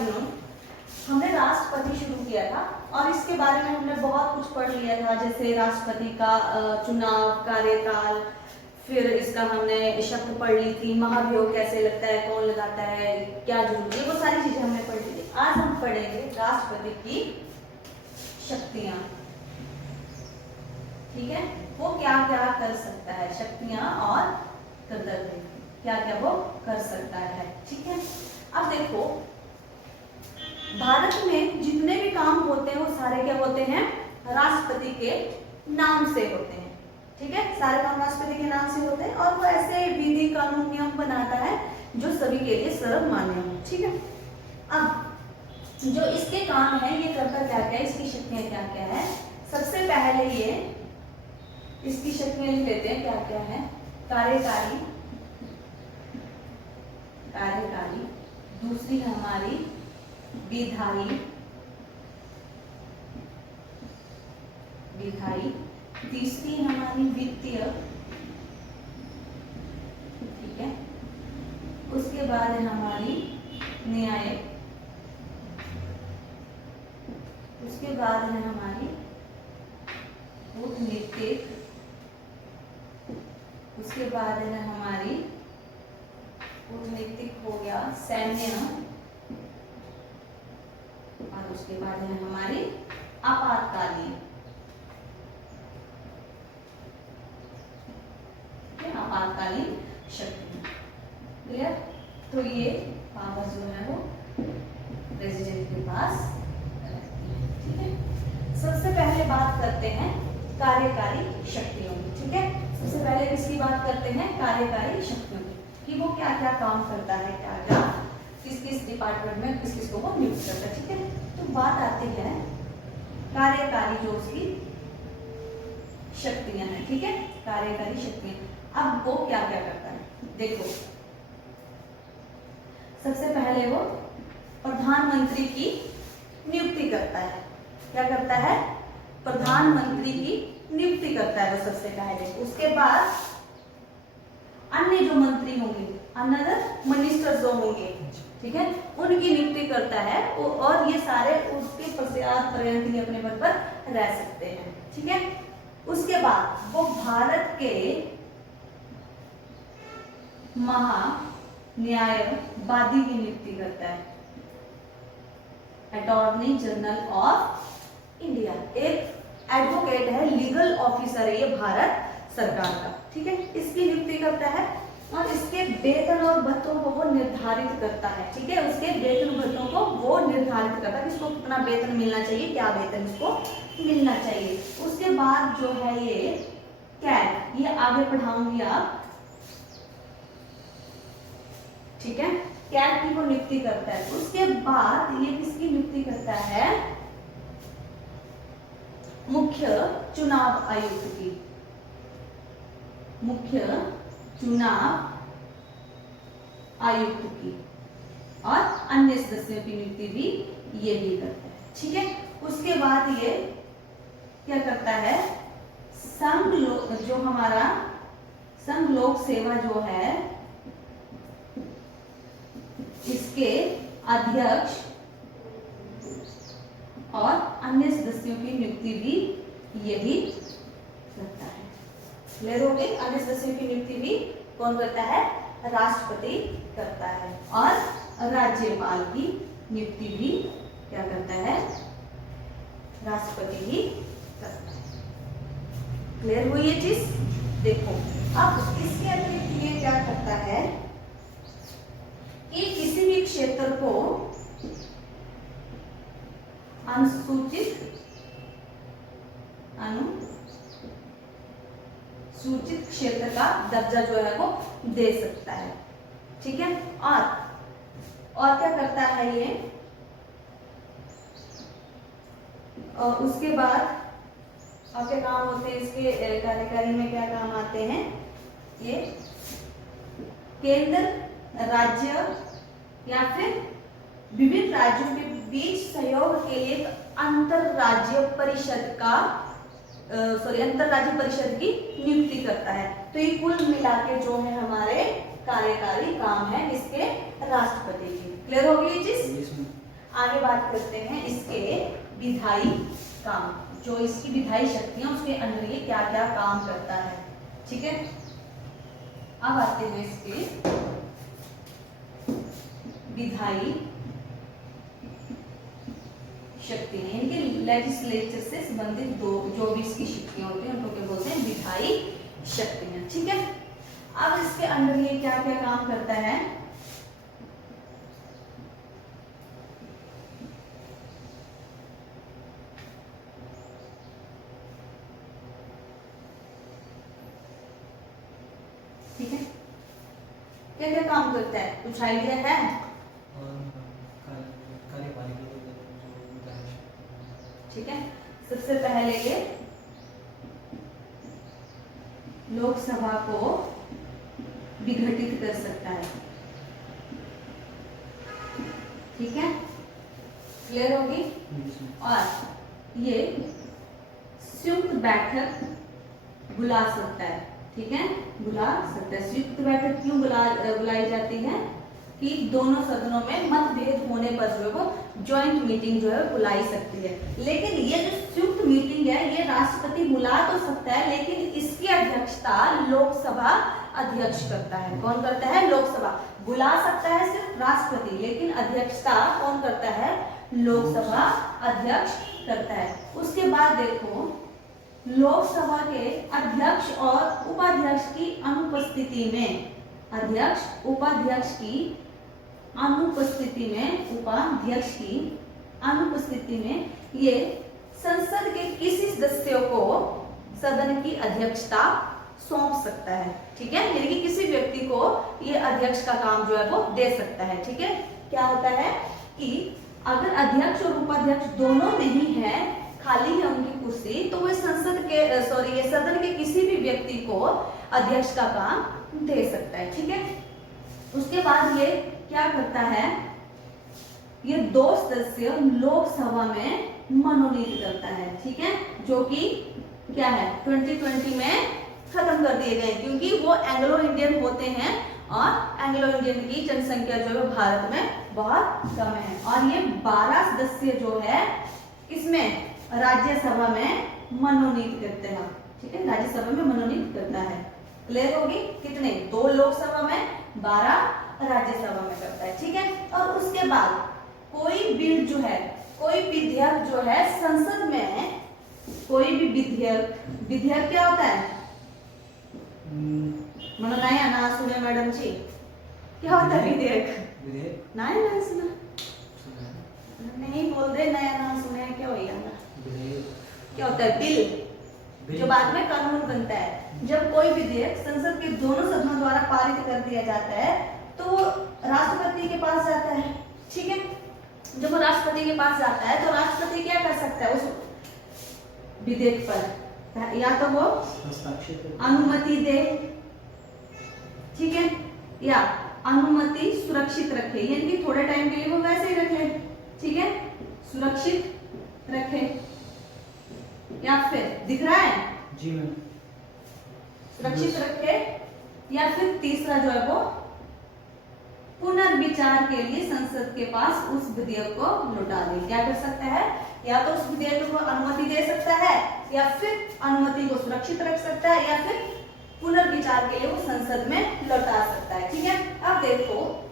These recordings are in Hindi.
आफ्टरनून। हमने राष्ट्रपति शुरू किया था और इसके बारे में हमने बहुत कुछ पढ़ लिया था, जैसे राष्ट्रपति का चुनाव, कार्यकाल, फिर इसका हमने शब्द पढ़ ली थी, महाभियोग कैसे लगता है, कौन लगाता है, क्या जरूरी है, वो सारी चीजें हमने पढ़ ली थी। आज हम पढ़ेंगे राष्ट्रपति की शक्तियां। ठीक है, वो क्या क्या कर सकता है, शक्तियां और कर्तव्य क्या क्या वो कर सकता है। ठीक है, अब देखो भारत में जितने भी काम होते हैं वो सारे क्या होते हैं, राष्ट्रपति के नाम से होते हैं। ठीक है, सारे काम राष्ट्रपति के नाम से होते हैं और वो ऐसे विधि कानून नियम बनाता है जो सभी के लिए सर्वमान्य हो। ठीक है, अब जो इसके काम है ये करता क्या क्या है, इसकी शक्तियां क्या क्या है। सबसे पहले ये इसकी शक्तियां लिख लेते हैं क्या क्या है। कार्यकारी, कार्यकारी, दूसरी है हमारी विधायी, विधायी, तीसरी हमारी वित्तीय, ठीक है, उसके बाद है हमारी न्यायिक, उसके बाद है हमारी कूटनीतिक, उसके बाद है हमारी कूटनीतिक हो गया सैन्य, और उसके बाद है हमारी आपातकालीन, आपातकालीन शक्ति। क्लियर, तो ये पावर जो है वो प्रेसिडेंट के पास रहती है। ठीक है, सबसे पहले बात करते हैं कार्यकारी शक्तियों की। ठीक है, सबसे पहले किसकी बात करते हैं, कार्यकारी शक्तियों की, कि वो क्या क्या काम करता है, क्या क्या किस किस डिपार्टमेंट में किस किस को वो नियुक्त करता है। ठीक है, तो बात आती है कार्यकारी जो उसकी शक्तियां हैं। ठीक है, कार्यकारी शक्तियां, अब वो क्या क्या करता है देखो। सबसे पहले वो प्रधानमंत्री की नियुक्ति करता है। क्या करता है, प्रधानमंत्री की नियुक्ति करता है वो सबसे पहले। उसके बाद अन्य जो मंत्री होंगे, अनदर मिनिस्टर जो होंगे, ठीक है, उनकी नियुक्ति करता है और ये सारे उसके पश्चात पर्यंत ही अपने पद पर रह सकते हैं। ठीक है, उसके बाद वो भारत के महान्यायवादी की नियुक्ति करता है, अटॉर्नी जनरल ऑफ इंडिया। एक एडवोकेट है, लीगल ऑफिसर है ये भारत सरकार का। ठीक है, इसकी नियुक्ति करता है और इसके वेतन और भत्तों को वो निर्धारित करता है। ठीक है, उसके वेतन भत्तों को वो निर्धारित करता है कि इसको कितना वेतन मिलना चाहिए, क्या वेतन इसको मिलना चाहिए। उसके बाद जो है ये कैग, ये आगे पढ़ाऊंगी आप। ठीक है, कैग की वो नियुक्ति करता है। उसके बाद ये किसकी नियुक्ति करता है, मुख्य चुनाव आयुक्त की, मुख्य चुनाव आयुक्त की, और अन्य सदस्यों की नियुक्ति भी ये भी करता है। ठीक है, उसके बाद ये क्या करता है, संघ लोक, जो हमारा संघ लोक सेवा जो है इसके अध्यक्ष और अन्य सदस्यों की नियुक्ति भी यही करता है। क्लियर हो गई, अन्य सदस्यों की नियुक्ति भी कौन करता है, राष्ट्रपति करता है, और राज्यपाल की नियुक्ति भी क्या करता है, राष्ट्रपति ही करता है। क्लियर हुई ये चीज। देखो अब इसके अतिरिक्त ये क्या करता है कि किसी भी क्षेत्र को अनुसूचित क्षेत्र का दर्जा जो है वो दे सकता है। ठीक है, और क्या करता है ये, और उसके बाद और क्या काम होते हैं इसके कार्यकारी में, क्या काम आते हैं, ये केंद्र, राज्य या फिर विभिन्न राज्यों के बीच सहयोग के लिए अंतरराज्य परिषद का अंतरराज्य परिषद की नियुक्ति करता है। तो ये कुल मिला के जो है हमारे कार्यकारी काम है इसके राष्ट्रपति की। क्लियर होगी ये चीज। आगे बात करते हैं इसके विधायी काम, जो इसकी विधायी शक्तियां उसके अंदर ये क्या क्या काम करता है। ठीक है, अब आते हैं इसके विधायी शक्ति, इनके लेजिस्लेचर से संबंधित दो जो भी इसकी शक्तियां होती हैं उनको क्या बोलते हैं, विधायी शक्तियां। ठीक है, अब इसके अंदर ये क्या क्या काम करता है, ठीक है, क्या क्या काम करता है, कुछ आइडिया है? ठीक है, सबसे पहले ये लोकसभा को विघटित कर सकता है। ठीक है, क्लियर होगी? और ये संयुक्त बैठक बुला सकता है। ठीक है, बुला सकता है। संयुक्त बैठक क्यों बुलाई जाती है कि दोनों सदनों में मतभेद होने पर जो है वो ज्वाइंट मीटिंग जो है बुलाई सकती है। लेकिन ये जो संयुक्त मीटिंग है ये राष्ट्रपति बुला तो सकता है, लेकिन इसकी अध्यक्षता लोकसभा अध्यक्ष करता है। कौन करता है? लोकसभा। बुला सकता है सिर्फ राष्ट्रपति, लेकिन अध्यक्षता कौन करता है? लोकसभा अध्यक्ष करता है। उसके बाद देखो, लोकसभा के अध्यक्ष और उपाध्यक्ष की अनुपस्थिति में, अध्यक्ष उपाध्यक्ष की अनुपस्थिति में, उपाध्यक्ष की अनुपस्थिति में ये संसद के किसी सदस्य को सदन की अध्यक्षता सौंप सकता है। ठीक है, यानी कि किसी व्यक्ति को ये अध्यक्ष का काम जो है वो दे सकता है। ठीक है, क्या होता है कि अगर अध्यक्ष और उपाध्यक्ष दोनों नहीं है, खाली है उनकी कुर्सी, तो वे संसद के ये सदन के किसी भी व्यक्ति को अध्यक्ष का काम दे सकता है। ठीक है, उसके बाद ये क्या करता है, ये 2 सदस्य लोकसभा में मनोनीत करता है। ठीक है, जो कि क्या है 2020 में खत्म कर दिए गए, क्योंकि वो एंग्लो इंडियन होते हैं और एंग्लो इंडियन की जनसंख्या जो है भारत में बहुत कम है। और ये 12 सदस्य जो है इसमें राज्यसभा में मनोनीत करते हैं। ठीक है, राज्यसभा में मनोनीत करता है। क्लियर होगी? कितने? 2 लोकसभा में, 12 राज्यसभा में करता है। ठीक है, और उसके बाद कोई बिल जो है, कोई विधेयक जो है संसद में, कोई भी विधेयक क्या होता है? मनो नया ना सुने मैडम जी, क्या होता है विधेयक? नया सुना नहीं, बोल रहे नया नाम सुने, क्या हो गया? क्या होता है? बिल, जो बाद में कानून बनता है। जब कोई विधेयक संसद के दोनों सदनों द्वारा पारित कर दिया जाता है तो वो राष्ट्रपति के पास जाता है। ठीक है, जब वो राष्ट्रपति के पास जाता है तो राष्ट्रपति क्या कर सकता है उस विधेयक पर? या तो वो अनुमति दे, ठीक है, या अनुमति सुरक्षित रखे, यानी कि थोड़े टाइम के लिए वो वैसे ही रखे। ठीक है, सुरक्षित रखे, या फिर दिख रहा है जी मैम, सुरक्षित रखे, या फिर तीसरा जो है वो पुनर्विचार के लिए संसद के पास उस विधेयक को लौटा दे। क्या कर सकता है? या तो उस विधेयक को अनुमति दे सकता है, या फिर अनुमति को सुरक्षित रख सकता है, या फिर पुनर्विचार के लिए वो संसद में लौटा सकता है। ठीक है, अब देखो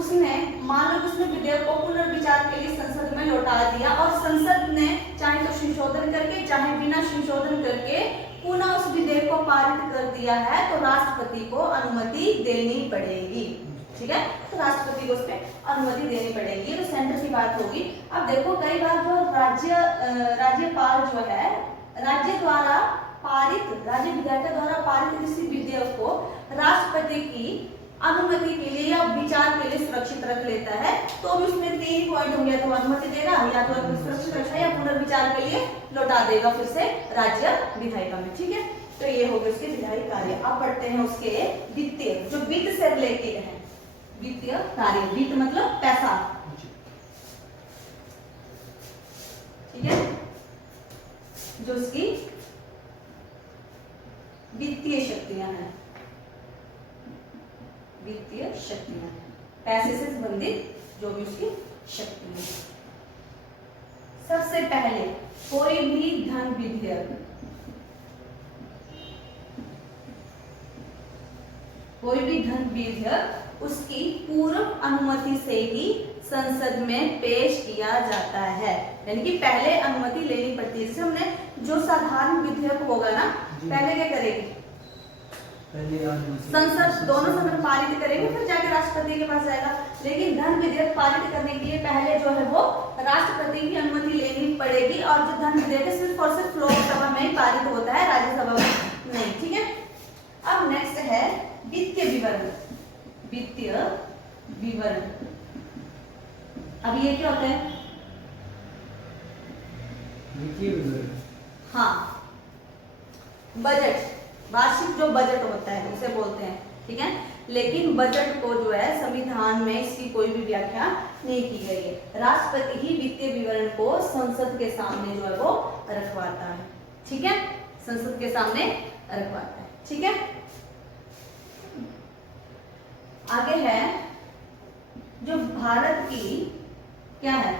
उसने, मान लो उसने विधेयक को पुनर्विचार के लिए संसद में लौटा दिया और संसद ने चाहे तो संशोधन करके चाहे बिना संशोधन करके पुनः उस विधेयक को पारित कर दिया है, तो राष्ट्रपति को अनुमति देनी पड़ेगी। ठीक है, तो राष्ट्रपति को उस पर अनुमति देनी पड़ेगी। तो सेंटर की बात होगी। अब देखो कई बार जो राज्यपाल जो है, राज्य द्वारा पारित, राज्य विधायिका द्वारा पारित किसी विधेयक को राष्ट्रपति की अनुमति के लिए या विचार के लिए सुरक्षित रख लेता है, तो भी उसमें 3 पॉइंट होंगे, तो अनुमति देगा, या तो सुरक्षित रखना, या पुनर्विचार के लिए लौटा देगा फिर से राज्य विधायिका में। ठीक है, तो ये हो गए उसके विधायी कार्य। अब पढ़ते हैं उसके वित्तीय, जो वित्त से रिलेटेड है। वित्तीय कार्य, वित्त मतलब पैसा। ठीक है, जो उसकी वित्तीय शक्तियां हैं, वित्तीय शक्तियां, पैसे से संबंधित जो भी उसकी शक्तियां। सबसे पहले कोई भी धन विधेयक, कोई भी धन विधेयक उसकी पूर्व अनुमति से ही संसद में पेश किया जाता है, यानी कि पहले अनुमति लेनी पड़ती है। जैसे हमने जो साधारण विधेयक होगा ना, पहले क्या करेगी, संसद, दोनों सदन पारित करेंगे, फिर जाके राष्ट्रपति के पास जाएगा। लेकिन धन विधेयक पारित करने के लिए पहले जो है वो राष्ट्रपति की अनुमति लेनी पड़ेगी, और जो धन विधेयक है सिर्फ और सिर्फ लोकसभा में ही पारित होता है, राज्यसभा में नहीं। ठीक है, अब नेक्स्ट है वित्तीय विवरण। वित्तीय विवरण, अब ये क्या होता है? वित्तीय विवरण, हाँ, बजट, वार्षिक जो बजट होता है उसे बोलते हैं। ठीक है, लेकिन बजट को जो है संविधान में इसकी कोई भी व्याख्या नहीं की गई है। राष्ट्रपति ही वित्तीय विवरण को संसद के सामने जो है वो रखवाता है। ठीक है, संसद के सामने रखवाता है। ठीक है, आगे है जो भारत की क्या है,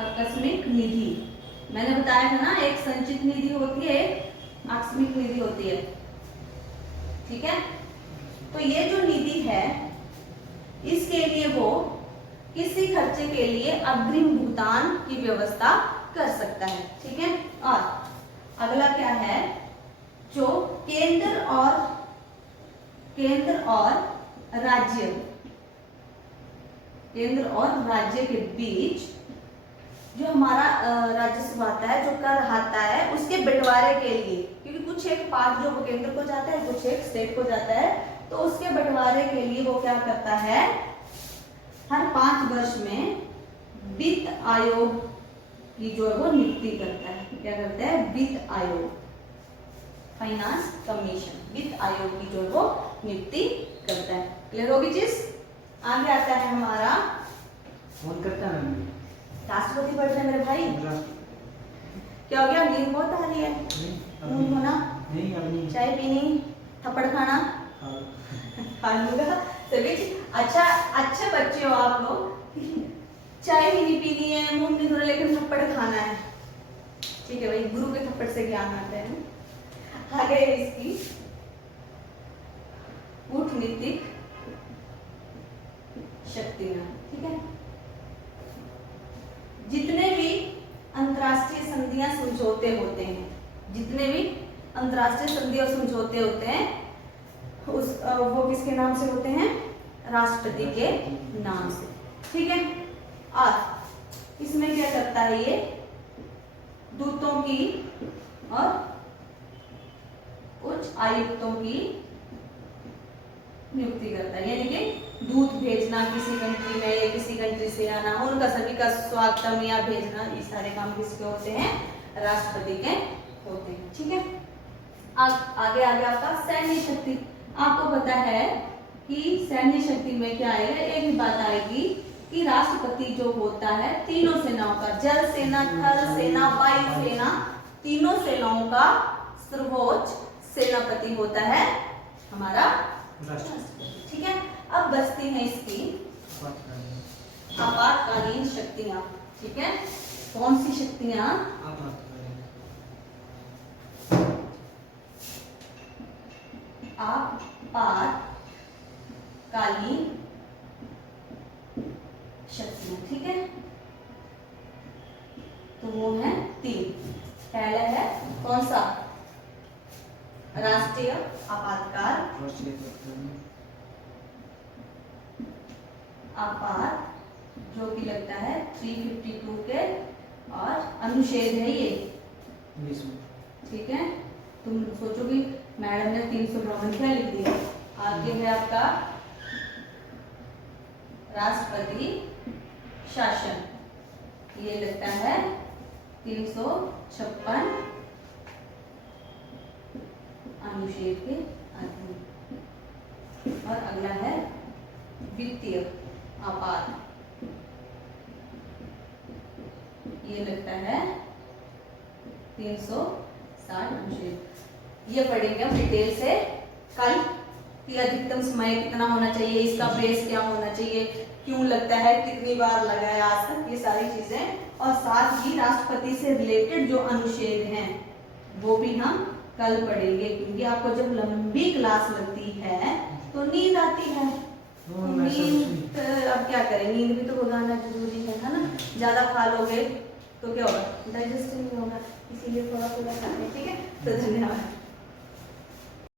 आकस्मिक निधि। मैंने बताया था ना, एक संचित निधि होती है, एक आकस्मिक निधि होती है। ठीक है, तो ये जो निधि है इसके लिए वो किसी खर्चे के लिए अग्रिम भुगतान की व्यवस्था कर सकता है। ठीक है, और अगला क्या है, जो केंद्र और राज्य के बीच जो हमारा राजस्व आता है, जो कर आता है, उसके बंटवारे के लिए, क्योंकि कुछ एक पार्ट जो केंद्र को जाता है, कुछ एक स्टेट को जाता है, तो उसके बंटवारे के लिए वो क्या करता है, हर 5 वर्ष में वित्त आयोग की जो है वो नियुक्ति करता है। क्या करता है? वित्त आयोग, फाइनेंस कमीशन, वित्त आयोग की जो है वो नियुक्ति करता है। क्लियर होगी चीज? आगे आता है हमारा, कौन करता है? राष्ट्रपति बैठे हैं मेरे भाई। क्या हो गया? नींद बहुत आ रही है, नींद होना नहीं, अब नहीं, चाय पीनी, थप्पड़ खाना खा लूंगा सभी। अच्छा, अच्छे बच्चे हो आप लोग, चाय भी नहीं पीनी है, मुंह नहीं धोना, लेकिन थप्पड़ खाना है। ठीक है भाई, गुरु के थप्पड़ से ज्ञान आता है। आगे इसकी कूटनीतिक शक्तियां। ठीक है, जितने भी अंतर्राष्ट्रीय संधियां समझौते होते हैं, जितने भी अंतर्राष्ट्रीय संधि और समझौते होते हैं, वो किसके नाम से होते हैं? राष्ट्रपति के नाम से। ठीक है, और इसमें क्या करता है, ये दूतों की और उच्च आयुक्तों की नियुक्ति करता है, यानी कि दूत भेजना किसी कंट्री में या किसी कंट्री से आना, उनका सभी का स्वागतम या भेजना, ये सारे काम किसके होते हैं? राष्ट्रपति के होते हैं। ठीक है, आगे आपका सैन्य शक्ति। आपको पता है कि सैन्य शक्ति में क्या आएगा? एक ही बात आएगी कि राष्ट्रपति जो होता है तीनों सेनाओं का, जल सेना, थल सेना, वायु सेना, तीनों सेनाओं का सर्वोच्च सेनापति होता है हमारा राष्ट्रपति। ठीक है, अब बचती हैं इसकी आपातकालीन शक्तियां। ठीक है, कौन सी शक्तियां? आपातकालीन शक्तियां। ठीक है, तो वो है 3। पहला है कौन सा? राष्ट्रीय आपातकाल, आपात, जो कि लगता है 352 के, और अनुच्छेद है ये। ठीक है, तुम सोचोगे मैडम ने 352 क्या लिख दिया। आगे है आपका राष्ट्रपति शासन, ये लगता है 356 अनुच्छेद के अधीन। और अगला है वित्तीय आपात, ये लगता है 360 अनुच्छेद। ये पढ़ेंगे हम डिटेल से कल। कि अधिकतम समय कितना होना चाहिए, इसका बेस क्या होना चाहिए, क्यों लगता है, कितनी बार लगा है आज तक, ये सारी चीजें, और साथ ही राष्ट्रपति से रिलेटेड जो अनुच्छेद हैं वो भी हम कल पढ़ेंगे, क्योंकि आपको जब लंबी क्लास लगती है तो नींद आती है। नींद अब क्या करें, नींद भी तो भगाना जरूरी है ना। ज्यादा खा लोगे तो क्या होगा, डाइजेस्ट नहीं होगा, इसीलिए थोड़ा थोड़ा खाएं, ठीक है। तो धन्यवाद।